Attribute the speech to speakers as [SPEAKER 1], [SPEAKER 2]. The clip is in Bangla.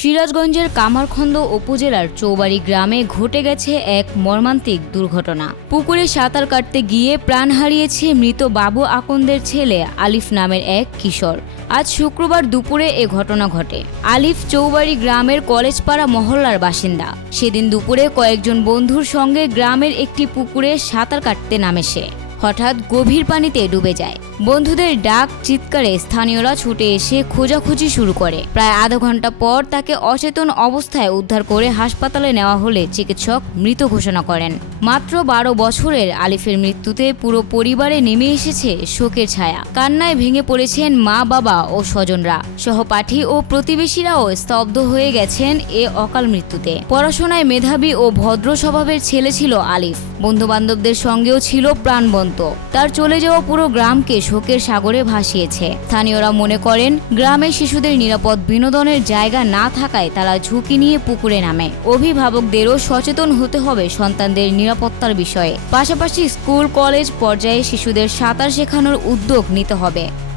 [SPEAKER 1] সিরাজগঞ্জের কামারখন্দ উপজেলার চৌবাড়ি গ্রামে ঘটে গেছে এক মর্মান্তিক দুর্ঘটনা। পুকুরে সাঁতার কাটতে গিয়ে প্রাণ হারিয়েছে মৃত বাবু আকন্দের ছেলে আলিফ নামের এক কিশোর। আজ শুক্রবার দুপুরে এ ঘটনা ঘটে। আলিফ চৌবাড়ি গ্রামের কলেজপাড়া মহল্লার বাসিন্দা। সেদিন দুপুরে কয়েকজন বন্ধুর সঙ্গে গ্রামের একটি পুকুরে সাঁতার কাটতে নামে সে। হঠাৎ গভীর পানিতে ডুবে যায়। বন্ধুদের ডাক চিৎকারে স্থানীয়রা ছুটে এসে খোঁজাখুঁজি শুরু করে। প্রায় আধা ঘণ্টা পর তাকে অচেতন অবস্থায় উদ্ধার করে হাসপাতালে নেওয়া হলে চিকিৎসক মৃত ঘোষণা করেন। মাত্র বারো বছরের আলিফের মৃত্যুতে পুরো পরিবারে নেমে এসেছে শোকের ছায়া। কান্নায় ভেঙে পড়েছেন মা, বাবা ও স্বজনরা। সহপাঠী ও প্রতিবেশীরাও স্তব্ধ হয়ে গেছেন এ অকাল মৃত্যুতে। পড়াশোনায় মেধাবী ও ভদ্র স্বভাবের ছেলে ছিল আলিফ। বন্ধু বান্ধবদের সঙ্গেও ছিল প্রাণবন্ত তার চলে যাওয়া পুরো গ্রামকে শোকের সাগরে ভাসিয়েছে। স্থানীয়রা মনে করেন, গ্রামের শিশুদের নিরাপদ বিনোদনের জায়গা না থাকায় তারা ঝুঁকি নিয়ে পুকুরে নামে। অভিভাবকদেরও সচেতন হতে হবে সন্তানদের নিরাপত্তার বিষয়ে। পাশাপাশি স্কুল, কলেজ পর্যায়ে শিশুদের সাঁতার শেখানোর উদ্যোগ নিতে হবে।